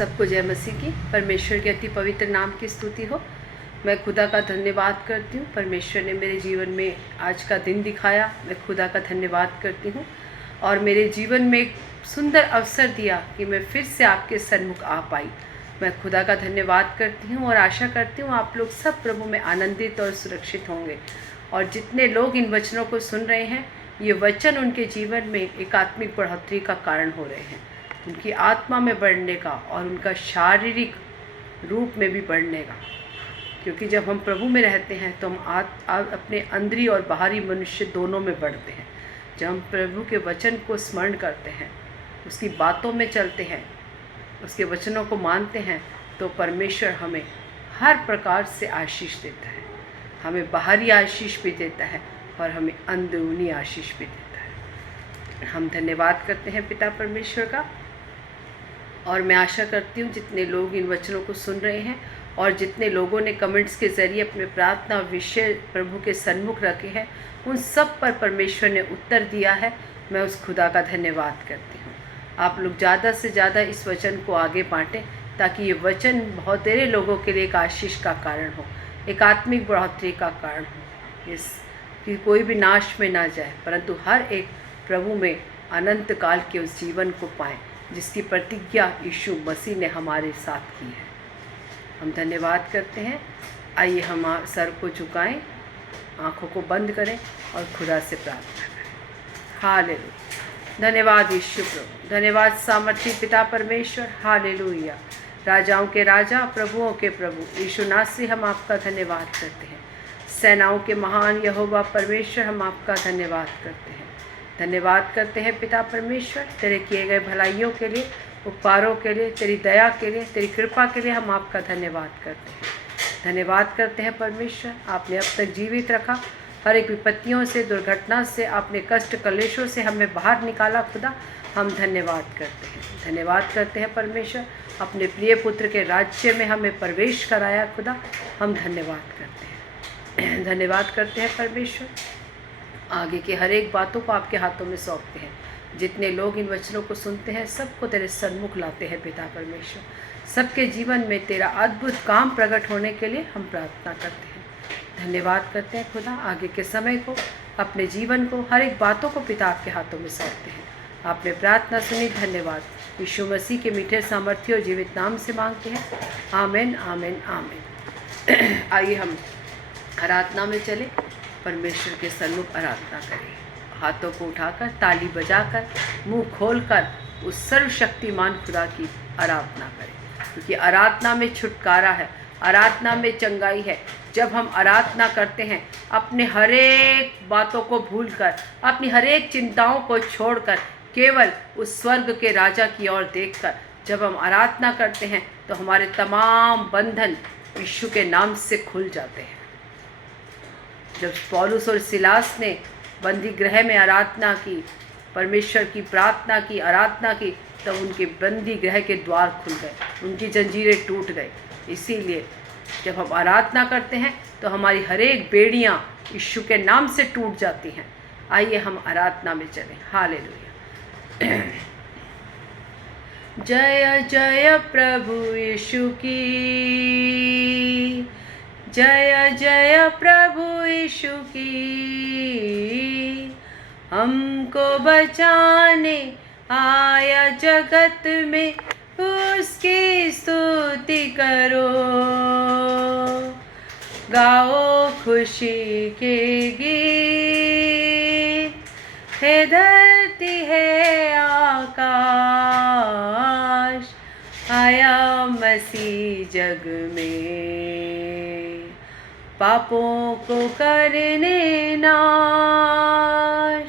सबको जय मसीह की। परमेश्वर के अति पवित्र नाम की स्तुति हो। मैं खुदा का धन्यवाद करती हूँ। परमेश्वर ने मेरे जीवन में आज का दिन दिखाया, मैं खुदा का धन्यवाद करती हूँ और मेरे जीवन में एक सुंदर अवसर दिया कि मैं फिर से आपके सन्मुख आ पाई। मैं खुदा का धन्यवाद करती हूँ और आशा करती हूँ आप लोग सब प्रभु में आनंदित और सुरक्षित होंगे। और जितने लोग इन वचनों को सुन रहे हैं, ये वचन उनके जीवन में एक आत्मिक बढ़ोतरी का कारण हो रहे हैं, उनकी आत्मा में बढ़ने का और उनका शारीरिक रूप में भी बढ़ने का। क्योंकि जब हम प्रभु में रहते हैं तो हम अपने अंदरी और बाहरी मनुष्य दोनों में बढ़ते हैं। जब हम प्रभु के वचन को स्मरण करते हैं, उसकी बातों में चलते हैं, उसके वचनों को मानते हैं, तो परमेश्वर हमें हर प्रकार से आशीष देता है। हमें बाहरी आशीष भी देता है और हमें अंदरूनी आशीष भी देता है। हम धन्यवाद करते हैं पिता परमेश्वर का। और मैं आशा करती हूँ जितने लोग इन वचनों को सुन रहे हैं और जितने लोगों ने कमेंट्स के ज़रिए अपने प्रार्थना विषय प्रभु के सन्मुख रखे हैं, उन सब पर परमेश्वर ने उत्तर दिया है। मैं उस खुदा का धन्यवाद करती हूँ। आप लोग ज़्यादा से ज़्यादा इस वचन को आगे बाँटें ताकि ये वचन बहुत सारे लोगों के लिए एक आशीष का कारण हो, एक आत्मिक बढ़ोतरी का कारण हो। इस कि कोई भी नाश में ना जाए, परंतु हर एक प्रभु में अनंत काल के उस जीवन को पाएँ जिसकी प्रतिज्ञा यीशु मसीह ने हमारे साथ की है। हम धन्यवाद करते हैं। आइए हम सर को झुकाएं, आँखों को बंद करें और खुदा से प्रार्थना करें। हालेलुया। धन्यवाद यीशु प्रभु, धन्यवाद सामर्थी पिता परमेश्वर। हालेलुया। राजाओं के राजा, प्रभुओं के प्रभु यीशु नासरी, हम आपका धन्यवाद करते हैं। सेनाओं के महान यहोवा परमेश्वर, हम आपका धन्यवाद करते हैं। धन्यवाद करते हैं पिता परमेश्वर, तेरे किए गए भलाइयों के लिए, उपकारों के लिए, तेरी दया के लिए, तेरी कृपा के लिए हम आपका धन्यवाद करते हैं। धन्यवाद करते हैं परमेश्वर, आपने अब तक जीवित रखा, हर एक विपत्तियों से, दुर्घटना से, आपने कष्ट कलेशों से हमें बाहर निकाला। खुदा हम धन्यवाद करते हैं। धन्यवाद करते हैं परमेश्वर, अपने प्रिय पुत्र के राज्य में हमें प्रवेश कराया। खुदा हम धन्यवाद करते हैं। धन्यवाद करते हैं परमेश्वर, आगे की हर एक बातों को आपके हाथों में सौंपते हैं। जितने लोग इन वचनों को सुनते हैं, सबको तेरे सन्मुख लाते हैं पिता परमेश्वर। सबके जीवन में तेरा अद्भुत काम प्रकट होने के लिए हम प्रार्थना करते हैं। धन्यवाद करते हैं खुदा, आगे के समय को, अपने जीवन को, हर एक बातों को पिता आपके हाथों में सौंपते हैं। आपने प्रार्थना सुनी, धन्यवाद। यीशु मसीह के मीठे सामर्थ्य और जीवित नाम से मांगते हैं। आमीन, आमीन, आमीन। आइए हम आराधना में चले, परमेश्वर के सन्मुख आराधना करें। हाथों को उठाकर, ताली बजाकर, मुंह खोलकर उस सर्वशक्तिमान खुदा की आराधना करें, क्योंकि आराधना में छुटकारा है, आराधना में चंगाई है। जब हम आराधना करते हैं, अपने हर एक बातों को भूलकर, अपनी हर एक चिंताओं को छोड़कर, केवल उस स्वर्ग के राजा की ओर देखकर जब हम आराधना करते हैं, तो हमारे तमाम बंधन यीशु के नाम से खुल जाते हैं। जब पौलुस और सिलास ने बंदी गृह में आराधना की, परमेश्वर की प्रार्थना की, आराधना की, तब उनके बंदी गृह के द्वार खुल गए, उनकी जंजीरें टूट गई। इसीलिए जब हम आराधना करते हैं तो हमारी हर एक बेड़ियाँ यीशु के नाम से टूट जाती हैं। आइए हम आराधना में चलें। हालेलुया। जय जय प्रभु यीशु की, जय जय प्रभु यीशु की। हमको बचाने आया जगत में, उसकी स्तुति करो। गाओ खुशी के गीत, है धरती है आकाश, आया मसीह जग में, पापों को करने नाश।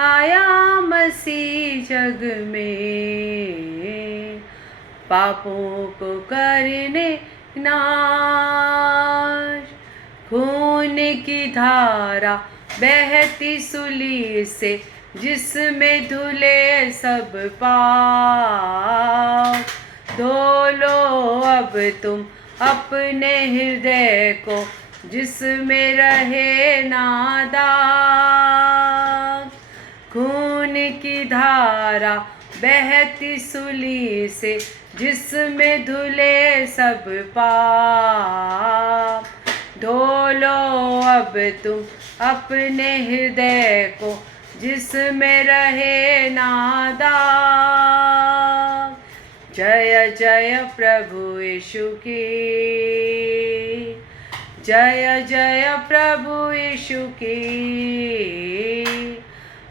आया मसीह जग में, पापों को करने नाश। खून की धारा बहती सूली से, जिसमें धुले सब पाप। धो लो अब तुम अपने हृदय को, जिसमें रहे ना दाग। खून की धारा बहती सुली से जिसमें धुले सब पाप। धो लो अब तुम अपने हृदय को जिसमें रहे नादाग। जय जय प्रभु यीशु की, जय जय प्रभु यीशु की।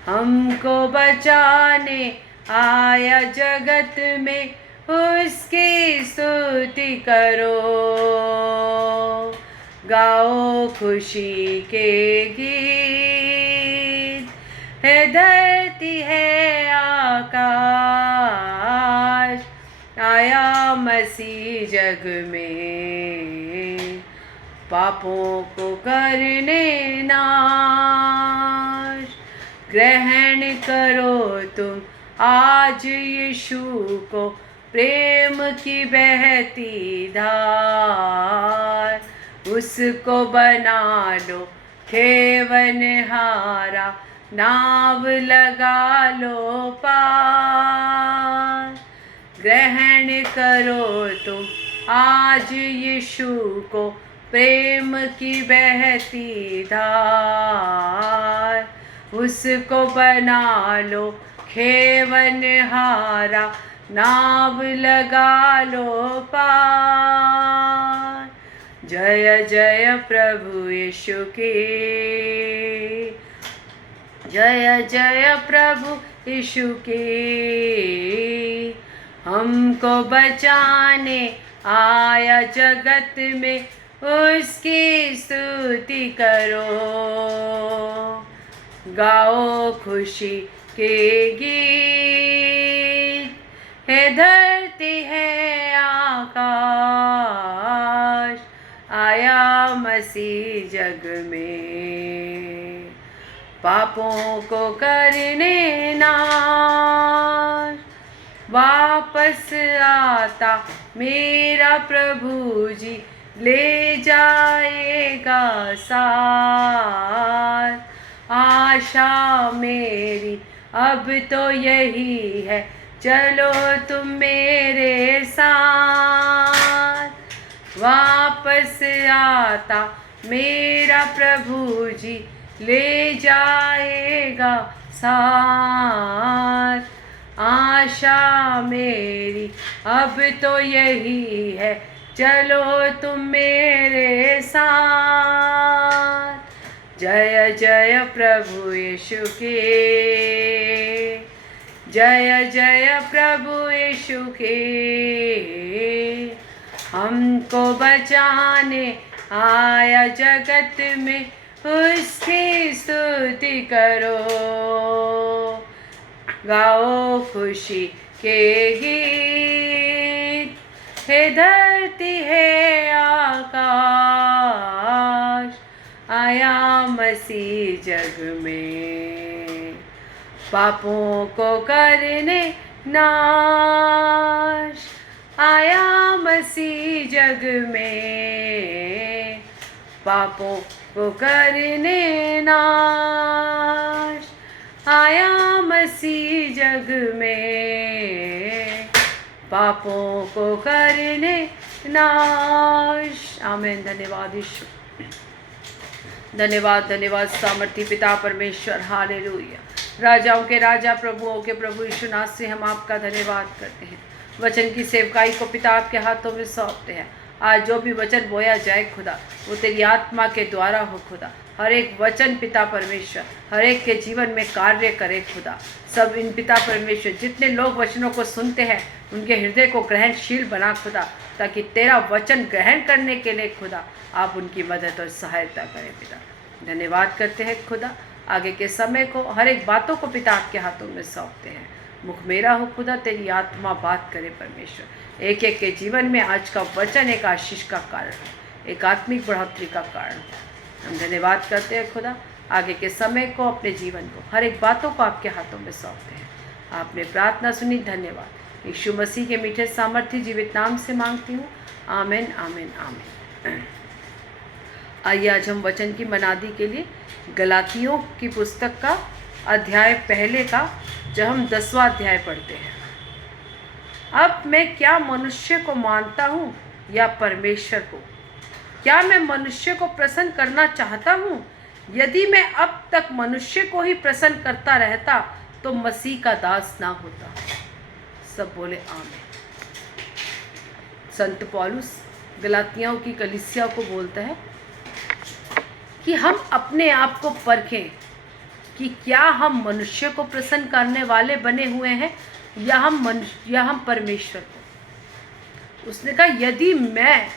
हमको बचाने आया जगत में, उसकी स्तुति करो। गाओ खुशी के गीत, है धरती है आकाश। आया मसीह जग में, पापों को करने नाश। ग्रहण करो तुम आज यीशु को, प्रेम की बहती धार। उसको बना लो खेवनहारा, नाव लगा लो पार। ग्रहण करो तुम आज यीशु को, प्रेम की बहती धार। उसको बना लो खेवनहारा, नाव लगा लो पार। जय जय प्रभु यीशु की, जय जय प्रभु यीशु की। हमको बचाने आया जगत में, उसकी स्तुति करो। गाओ खुशी के गीत, है धरती है आकाश। आया मसीह जग में, पापों को करने नाश। वापस आता मेरा प्रभु जी, ले जाएगा साथ। आशा मेरी अब तो यही है, चलो तुम मेरे साथ। वापस आता मेरा प्रभु जी, ले जाएगा साथ। आशा मेरी अब तो यही है, चलो तुम मेरे साथ। जय जय प्रभु यीशु की, जय जय प्रभु यीशु की। हमको बचाने आया जगत में, उसकी स्तुति करो। गाओ खुशी के गीत, है धरती है आकाश। आया मसीह जग में, पापों को करने नाश। आया मसीह जग में, पापों को करने नाश। आया मसीह जग में, पापों को करने नाश। आमीन। धन्यवाद यीशु, धन्यवाद धन्यवाद सामर्थी पिता परमेश्वर। हालेलुया। राजाओं के राजा, प्रभुओं के प्रभु यीशु नाथ से हम आपका धन्यवाद करते हैं। वचन की सेवकाई को पिता आपके हाथों में सौंपते हैं। आज जो भी वचन बोया जाए खुदा, वो तेरी आत्मा के द्वारा हो खुदा। हर एक वचन पिता परमेश्वर हर एक के जीवन में कार्य करे खुदा। सब इन पिता परमेश्वर जितने लोग वचनों को सुनते हैं, उनके हृदय को ग्रहणशील बना खुदा, ताकि तेरा वचन ग्रहण करने के लिए खुदा आप उनकी मदद और सहायता करें पिता। धन्यवाद करते हैं खुदा। आगे के समय को, हर एक बातों को पिता आपके हाथों में सौंपते हैं। मुख मेरा हो खुदा, तेरी आत्मा बात करे परमेश्वर। एक एक के जीवन में आज का वचन एक आशीष का कारण है, एक आत्मिक बढ़ोतरी का कारण है। हम धन्यवाद करते हैं खुदा। आगे के समय को, अपने जीवन को, हर एक बातों को आपके हाथों में सौंपते हैं। आपने प्रार्थना सुनी, धन्यवाद। यीशु मसीह के मीठे सामर्थ्य जीवित नाम से मांगती हूँ। आमीन आमीन आमीन। आइए आज हम वचन की मनादी के लिए गलातियों की पुस्तक का अध्याय पहले का, जब हम 10वां अध्याय पढ़ते हैं। अब मैं क्या मनुष्य को मानता हूँ या परमेश्वर को? क्या मैं मनुष्य को प्रसन्न करना चाहता हूँ? यदि मैं अब तक मनुष्य को ही प्रसन्न करता रहता तो मसीह का दास ना होता। सब बोले आमीन। संत पौलुस गलातियों की कलीसिया को बोलता है कि हम अपने आप को परखें कि क्या हम मनुष्य को प्रसन्न करने वाले बने हुए हैं या हम परमेश्वर को। उसने कहा यदि मैं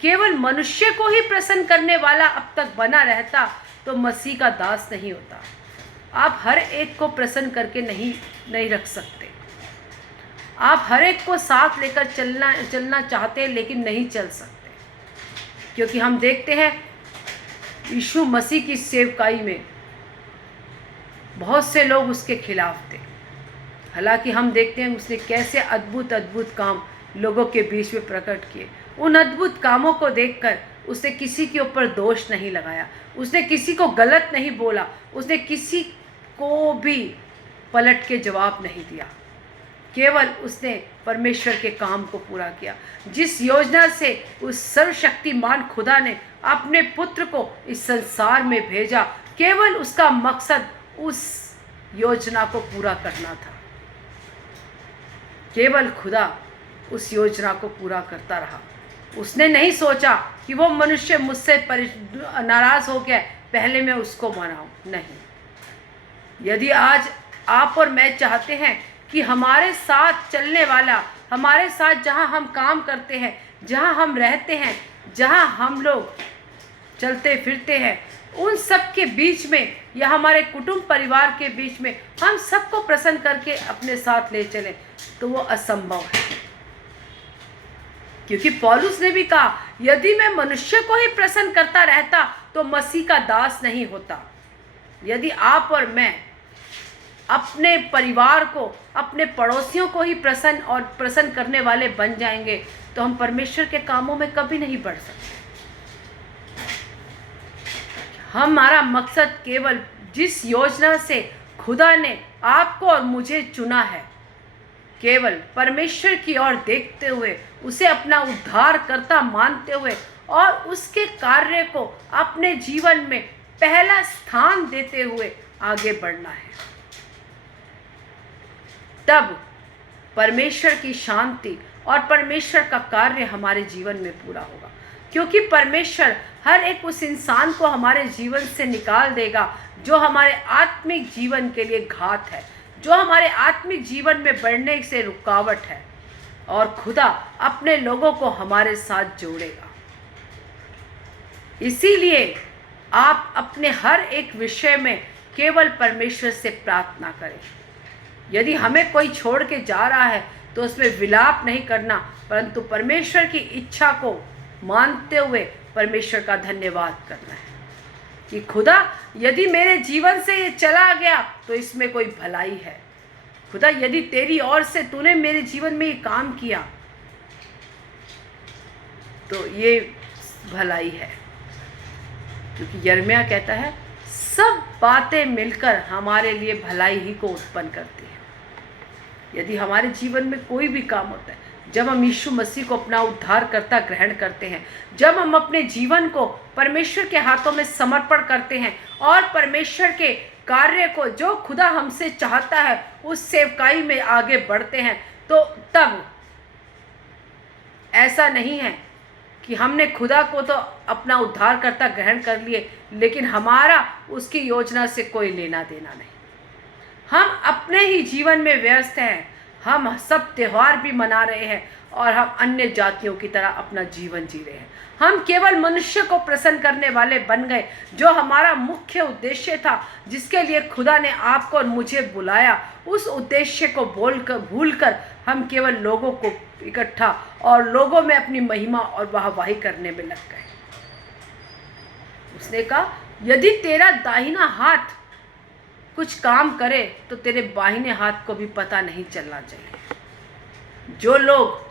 केवल मनुष्य को ही प्रसन्न करने वाला अब तक बना रहता तो मसीह का दास नहीं होता। आप हर एक को प्रसन्न करके नहीं रख सकते। आप हर एक को साथ लेकर चलना चाहते हैं लेकिन नहीं चल सकते, क्योंकि हम देखते हैं यीशु मसीह की सेवकाई में बहुत से लोग उसके खिलाफ थे। हालांकि हम देखते हैं उसने कैसे अद्भुत अद्भुत काम लोगों के बीच में प्रकट किए। उन अद्भुत कामों को देखकर उसने किसी के ऊपर दोष नहीं लगाया, उसने किसी को गलत नहीं बोला, उसने किसी को भी पलट के जवाब नहीं दिया। केवल उसने परमेश्वर के काम को पूरा किया। जिस योजना से उस सर्वशक्तिमान खुदा ने अपने पुत्र को इस संसार में भेजा, केवल उसका मकसद उस योजना को पूरा करना था। केवल खुदा उस योजना को पूरा करता रहा। उसने नहीं सोचा कि वो मनुष्य मुझसे नाराज़ हो गया, पहले मैं उसको मनाऊं। नहीं। यदि आज आप और मैं चाहते हैं कि हमारे साथ चलने वाला, हमारे साथ जहां हम काम करते हैं, जहां हम रहते हैं, जहां हम लोग चलते फिरते हैं, उन सब के बीच में या हमारे कुटुंब परिवार के बीच में हम सबको प्रसन्न करके अपने साथ ले चलें, तो वो असंभव है। क्योंकि पौलुस ने भी कहा यदि मैं मनुष्य को ही प्रसन्न करता रहता तो मसीह का दास नहीं होता। यदि आप और मैं अपने परिवार को, अपने पड़ोसियों को ही प्रसन्न करने वाले बन जाएंगे तो हम परमेश्वर के कामों में कभी नहीं बढ़ सकते। हमारा मकसद केवल जिस योजना से खुदा ने आपको और मुझे चुना है, केवल परमेश्वर की ओर देखते हुए, उसे अपना उद्धारकर्ता मानते हुए और उसके कार्य को अपने जीवन में पहला स्थान देते हुए आगे बढ़ना है। तब परमेश्वर की शांति और परमेश्वर का कार्य हमारे जीवन में पूरा होगा। क्योंकि परमेश्वर हर एक उस इंसान को हमारे जीवन से निकाल देगा जो हमारे आत्मिक जीवन के लिए घात है, जो हमारे आत्मिक जीवन में बढ़ने से रुकावट है, और खुदा अपने लोगों को हमारे साथ जोड़ेगा। इसीलिए आप अपने हर एक विषय में केवल परमेश्वर से प्रार्थना करें। यदि हमें कोई छोड़ के जा रहा है तो उसमें विलाप नहीं करना, परंतु परमेश्वर की इच्छा को मानते हुए परमेश्वर का धन्यवाद करना है कि खुदा यदि मेरे जीवन से ये चला गया तो इसमें कोई भलाई है। खुदा यदि तेरी ओर से तूने मेरे जीवन में ये काम किया तो ये भलाई है। क्योंकि यिर्मयाह कहता है सब बातें मिलकर हमारे लिए भलाई ही को उत्पन्न करती है। यदि हमारे जीवन में कोई भी काम होता है, जब हम यीशु मसीह को अपना उद्धारकर्ता ग्रहण करते हैं, जब हम अपने जीवन को परमेश्वर के हाथों में समर्पण करते हैं और परमेश्वर के कार्य को जो खुदा हमसे चाहता है उस सेवकाई में आगे बढ़ते हैं, तो तब ऐसा नहीं है कि हमने खुदा को तो अपना उद्धारकर्ता ग्रहण कर लिए लेकिन हमारा उसकी योजना से कोई लेना देना नहीं। हम अपने ही जीवन में व्यस्त हैं, हम सब त्यौहार भी मना रहे हैं और हम अन्य जातियों की तरह अपना जीवन जी रहे हैं। हम केवल मनुष्य को प्रसन्न करने वाले बन गए, जो हमारा मुख्य उद्देश्य था, जिसके लिए खुदा ने आपको और मुझे बुलाया। उस उद्देश्य को भूलकर हम केवल लोगों को इकट्ठा और लोगों में अपनी महिमा और वाहवाही करने में लग गए। उसने कहा यदि तेरा दाहिना हाथ कुछ काम करे तो तेरे बाहिने हाथ को भी पता नहीं चलना चाहिए। जो लोग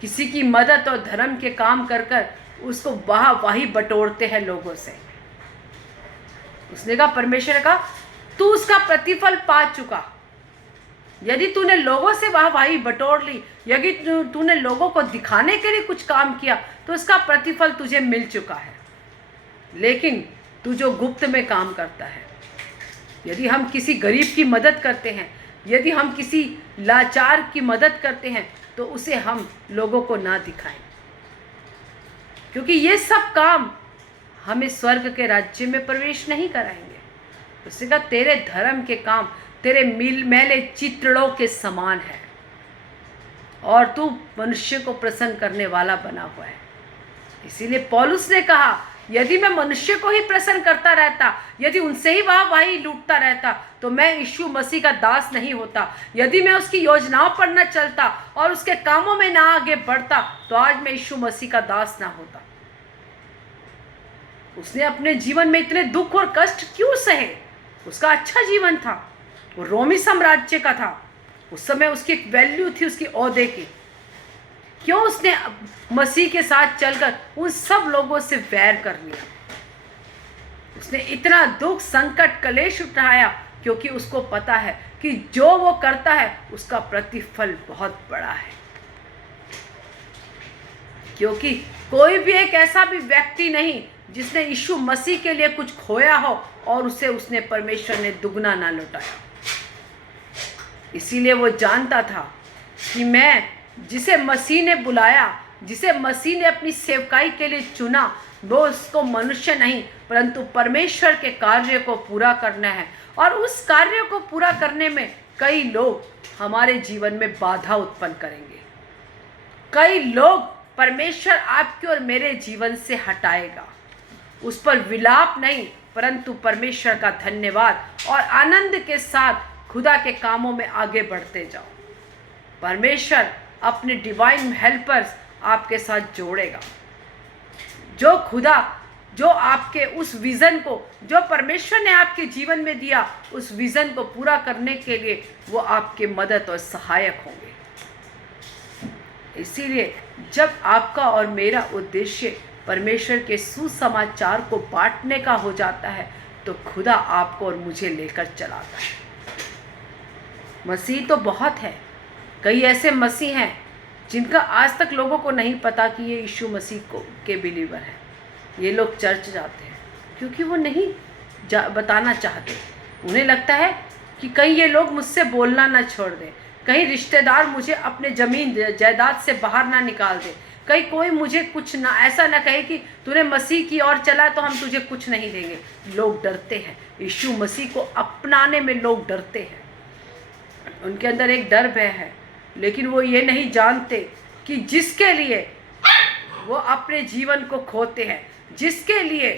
किसी की मदद और धर्म के काम कर कर उसको वाहवाही बटोरते हैं लोगों से, उसने कहा, परमेश्वर ने कहा तू उसका प्रतिफल पा चुका। यदि तूने लोगों से वाहवाही बटोर ली, यदि तूने लोगों को दिखाने के लिए कुछ काम किया, तो उसका प्रतिफल तुझे मिल चुका है। लेकिन तू जो गुप्त में काम करता है, यदि हम किसी गरीब की मदद करते हैं, यदि हम किसी लाचार की मदद करते हैं, तो उसे हम लोगों को ना दिखाएं, क्योंकि ये सब काम हमें स्वर्ग के राज्य में प्रवेश नहीं कराएंगे। उसने कहा तेरे धर्म के काम तेरे मैले चितड़ों के समान है, और तू मनुष्य को प्रसन्न करने वाला बना हुआ है। इसीलिए पौलुस ने कहा, यदि मैं मनुष्य को ही प्रसन्न करता रहता, यदि उनसे ही वाहवाही लूटता रहता, तो मैं यीशु मसीह का दास नहीं होता। यदि मैं उसकी योजनाओं पर न चलता और उसके कामों में ना आगे बढ़ता, तो आज मैं यीशु मसीह का दास ना होता। उसने अपने जीवन में इतने दुख और कष्ट क्यों सहे? उसका अच्छा जीवन था, वो रोमी साम्राज्य का था, उस समय उसकी एक वैल्यू थी, उसकी ओहदे की। क्यों उसने मसीह के साथ चलकर उन सब लोगों से वैर कर लिया? उसने इतना दुख, संकट, कलेश उठाया, क्योंकि उसको पता है कि जो वो करता है उसका प्रतिफल बहुत बड़ा है। क्योंकि कोई भी एक ऐसा भी व्यक्ति नहीं जिसने यीशु मसीह के लिए कुछ खोया हो और उसे उसने परमेश्वर ने दुगना ना लौटाया। इसीलिए वो जानता था कि मैं जिसे मसीह ने बुलाया, जिसे मसीह ने अपनी सेवकाई के लिए चुना, वो उसको मनुष्य नहीं परंतु परमेश्वर के कार्य को पूरा करना है। और उस कार्य को पूरा करने में कई लोग हमारे जीवन में बाधा उत्पन्न करेंगे, कई लोग परमेश्वर आपके और मेरे जीवन से हटाएगा। उस पर विलाप नहीं, परंतु परमेश्वर का धन्यवाद और आनंद के साथ खुदा के कामों में आगे बढ़ते जाओ। परमेश्वर अपने डिवाइन हेल्पर्स आपके साथ जोड़ेगा। जो खुदा, जो आपके उस विज़न को, जो परमेश्वर ने आपके जीवन में दिया, उस विज़न को पूरा करने के लिए वो आपके मदद और सहायक होंगे। इसीलिए जब आपका और मेरा उद्देश्य परमेश्वर के सुसमाचार को बांटने का हो जाता है, तो खुदा आपको और मुझे लेकर चलाता है। मसीह तो बहुत है, कई ऐसे मसीह हैं जिनका आज तक लोगों को नहीं पता कि ये यीशु मसीह को के बिलीवर हैं। ये लोग चर्च जाते हैं क्योंकि वो नहीं बताना चाहते। उन्हें लगता है कि कहीं ये लोग मुझसे बोलना ना छोड़ दें, कहीं रिश्तेदार मुझे अपने ज़मीन जायदाद से बाहर ना निकाल दें, कहीं कोई मुझे कुछ ना ऐसा ना कहे कि तूने मसीह की ओर चला तो हम तुझे कुछ नहीं देंगे। लोग डरते हैं, यीशु मसीह को अपनाने में लोग डरते हैं। उनके अंदर एक डर भय है, लेकिन वो ये नहीं जानते कि जिसके लिए वो अपने जीवन को खोते हैं, जिसके लिए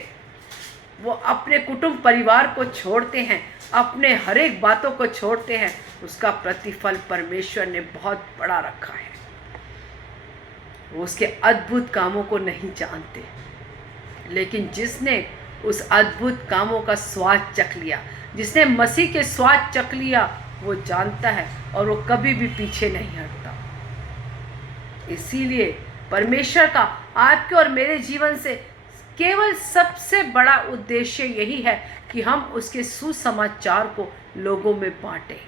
वो अपने कुटुंब परिवार को छोड़ते हैं, अपने हर एक बातों को छोड़ते हैं, उसका प्रतिफल परमेश्वर ने बहुत बड़ा रखा है। वो उसके अद्भुत कामों को नहीं जानते, लेकिन जिसने उस अद्भुत कामों का स्वाद चख लिया, जिसने मसीह के स्वाद चख लिया, वो जानता है और वो कभी भी पीछे नहीं हटता। इसीलिए परमेश्वर का आपके और मेरे जीवन से केवल सबसे बड़ा उद्देश्य यही है कि हम उसके सुसमाचार को लोगों में बांटें।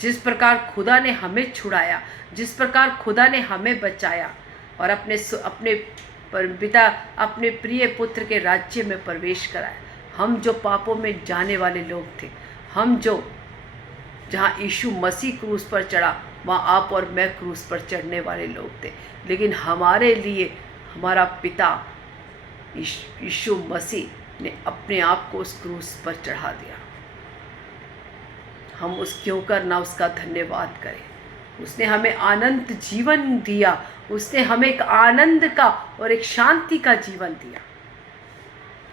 जिस प्रकार खुदा ने हमें छुड़ाया, जिस प्रकार खुदा ने हमें बचाया और अपने पिता, अपने प्रिय पुत्र के राज्य में प्रवेश कराया। हम जो पापों में जाने वाले लोग थे, हम जो जहाँ यीशु मसीह क्रूस पर चढ़ा, वहाँ आप और मैं क्रूस पर चढ़ने वाले लोग थे, लेकिन हमारे लिए हमारा पिता यीशु मसीह ने अपने आप को उस क्रूस पर चढ़ा दिया। हम उस क्यों कर ना उसका धन्यवाद करें। उसने हमें आनंद जीवन दिया, उसने हमें एक आनंद का और एक शांति का जीवन दिया।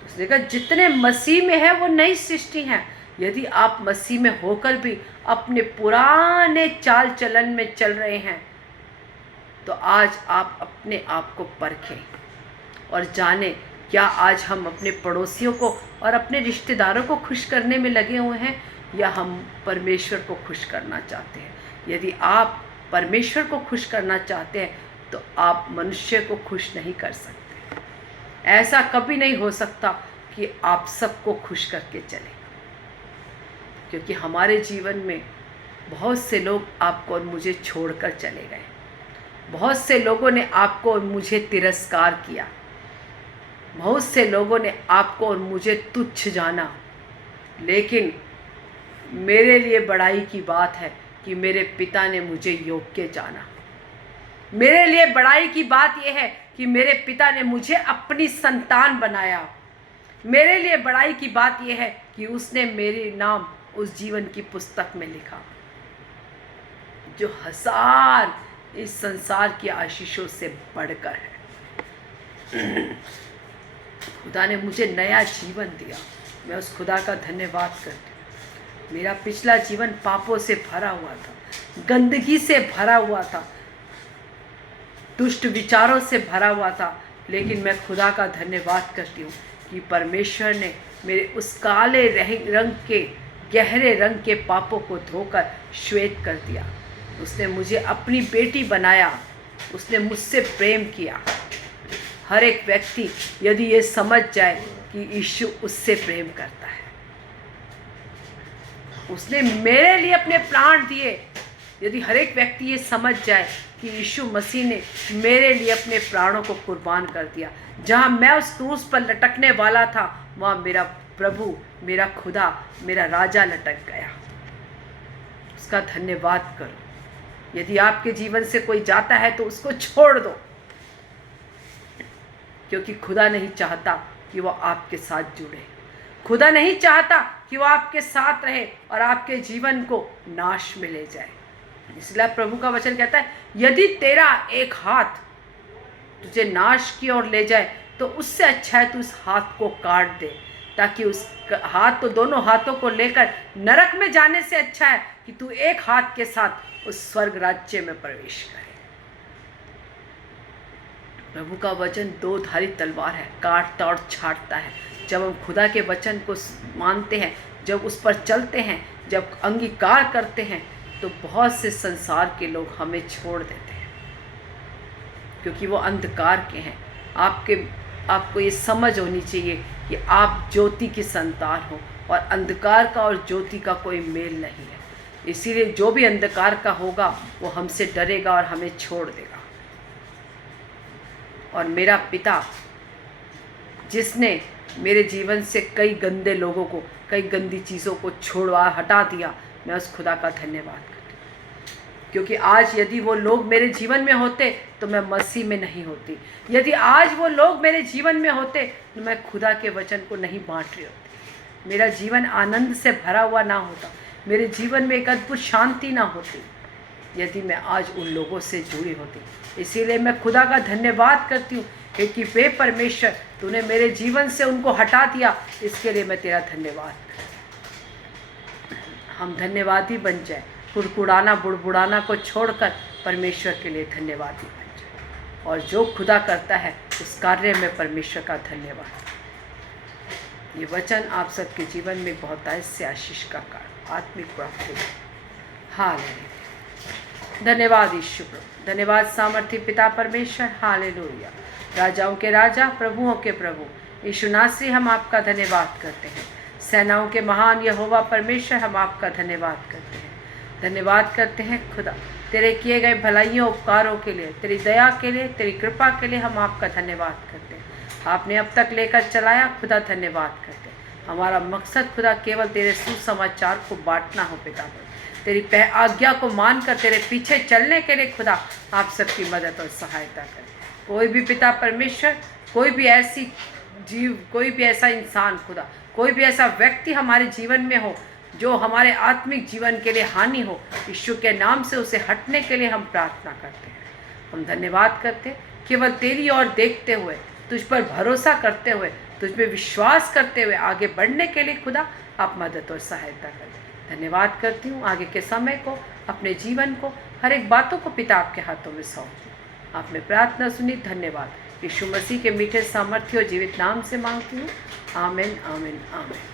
उसने कहा जितने मसीह में है वो नई सृष्टि हैं। यदि आप मसीह में होकर भी अपने पुराने चाल चलन में चल रहे हैं, तो आज आप अपने आप को परखें और जानें क्या आज हम अपने पड़ोसियों को और अपने रिश्तेदारों को खुश करने में लगे हुए हैं या हम परमेश्वर को खुश करना चाहते हैं। यदि आप परमेश्वर को खुश करना चाहते हैं तो आप मनुष्य को खुश नहीं कर सकते। ऐसा कभी नहीं हो सकता कि आप सबको खुश करके चलें, क्योंकि हमारे जीवन में बहुत से लोग आपको और मुझे छोड़कर चले गए। बहुत से लोगों ने आपको और मुझे तिरस्कार किया। बहुत से लोगों ने आपको और मुझे तुच्छ जाना। लेकिन मेरे लिए बड़ाई की बात है कि मेरे पिता ने मुझे योग्य जाना। मेरे लिए बड़ाई की बात यह है कि मेरे पिता ने मुझे अपनी संतान बनाया। मेरे लिए बड़ाई की बात यह है कि उसने मेरे नाम उस जीवन की पुस्तक में लिखा जो 1000 इस संसार की आशीषों से बढ़कर है। खुदा ने मुझे नया जीवन दिया, मैं उस खुदा का धन्यवाद करती हूँ। मेरा पिछला जीवन पापों से भरा हुआ था, गंदगी से भरा हुआ था, दुष्ट विचारों से भरा हुआ था, लेकिन मैं खुदा का धन्यवाद करती हूँ कि परमेश्वर ने मेरे उस काले रंग के गहरे रंग के पापों को धोकर श्वेत कर दिया। उसने मुझे अपनी बेटी बनाया, उसने मुझसे प्रेम किया। हर एक व्यक्ति यदि ये समझ जाए कि यीशु उससे प्रेम करता है, उसने मेरे लिए अपने प्राण दिए, यदि हर एक व्यक्ति ये समझ जाए कि यीशु मसीह ने मेरे लिए अपने प्राणों को कुर्बान कर दिया, जहाँ मैं उस क्रूस पर लटकने वाला था वहाँ मेरा प्रभु, मेरा खुदा, मेरा राजा लटक गया, उसका धन्यवाद करो। यदि आपके जीवन से कोई जाता है तो उसको छोड़ दो, क्योंकि खुदा नहीं चाहता कि वो आपके साथ जुड़े। खुदा नहीं चाहता कि वो आपके साथ रहे और आपके जीवन को नाश में ले जाए। इसलिए प्रभु का वचन कहता है, यदि तेरा एक हाथ तुझे नाश की ओर ले जाए तो उससे अच्छा है तू उस हाथ को काट दे, ताकि उस हाथ तो दोनों हाथों को लेकर नरक में जाने से अच्छा है कि तू एक हाथ के साथ उस स्वर्ग राज्य में प्रवेश करे। प्रभु का वचन दो धारी तलवार है, काटता और छाटता है। जब हम खुदा के वचन को मानते हैं, जब उस पर चलते हैं, जब अंगीकार करते हैं, तो बहुत से संसार के लोग हमें छोड़ देते हैं, क्योंकि वो अंधकार के हैं। आपको ये समझ होनी चाहिए कि आप ज्योति की संतान हो और अंधकार का और ज्योति का कोई मेल नहीं है। इसीलिए जो भी अंधकार का होगा वो हमसे डरेगा और हमें छोड़ देगा। और मेरा पिता, जिसने मेरे जीवन से कई गंदे लोगों को, कई गंदी चीज़ों को हटा दिया, मैं उस खुदा का धन्यवाद करती हूँ। क्योंकि आज यदि वो लोग मेरे जीवन में होते तो मैं मसीह में नहीं होती। यदि आज वो लोग मेरे जीवन में होते तो मैं खुदा के वचन को नहीं बांट रही होती, मेरा जीवन आनंद से भरा हुआ ना होता, मेरे जीवन में एक अद्भुत शांति ना होती, यदि मैं आज उन लोगों से जुड़ी होती। इसीलिए मैं खुदा का धन्यवाद करती हूँ कि वे परमेश्वर, तूने मेरे जीवन से उनको हटा दिया, इसके लिए मैं तेरा धन्यवाद करती हूँ। हम धन्यवादी बन जाए, कुड़कुड़ाना बुड़बुड़ाना को छोड़कर परमेश्वर के लिए धन्यवादी बन जाए। और जो खुदा करता है उस कार्य में परमेश्वर का धन्यवाद। ये वचन आप सबके जीवन में बहुत से आशीष का कारण, आत्मिक प्राप्ति। हालेलुया। धन्यवाद यीशु प्रभु, धन्यवाद सामर्थी पिता परमेश्वर। हालेलुया। राजाओं के राजा, प्रभुओं के प्रभु यीशु नासरी, हम आपका धन्यवाद करते हैं। सेनाओं के महान यहोवा परमेश्वर, हम आपका धन्यवाद करते हैं। धन्यवाद करते हैं खुदा, तेरे किए गए भलाइयों उपकारों के लिए, तेरी दया के लिए, तेरी कृपा के लिए हम आपका धन्यवाद करते हैं। आपने अब तक लेकर चलाया खुदा, धन्यवाद करते हैं। हमारा मकसद खुदा केवल तेरे सुसमाचार को बांटना हो पिता, तेरी आज्ञा को मानकर तेरे पीछे चलने के लिए खुदा आप सबकी मदद और सहायता करें। कोई भी पिता परमेश्वर, कोई भी ऐसी जीव, कोई भी ऐसा इंसान खुदा, कोई भी ऐसा व्यक्ति हमारे जीवन में हो जो हमारे आत्मिक जीवन के लिए हानि हो, यीशु के नाम से उसे हटने के लिए हम प्रार्थना करते हैं। हम धन्यवाद करते हैं, केवल तेरी ओर देखते हुए, तुझ पर भरोसा करते हुए, तुझ पर विश्वास करते हुए आगे बढ़ने के लिए खुदा आप मदद और सहायता करें। धन्यवाद करती हूँ। आगे के समय को, अपने जीवन को, हर एक बातों को पिता आपके हाथों में सौंपती हूँ। आपने प्रार्थना सुनी, धन्यवाद। यीशु मसीह के मीठे सामर्थ्य और जीवित नाम से मांगती हूँ। आमीन, आमीन, आमीन।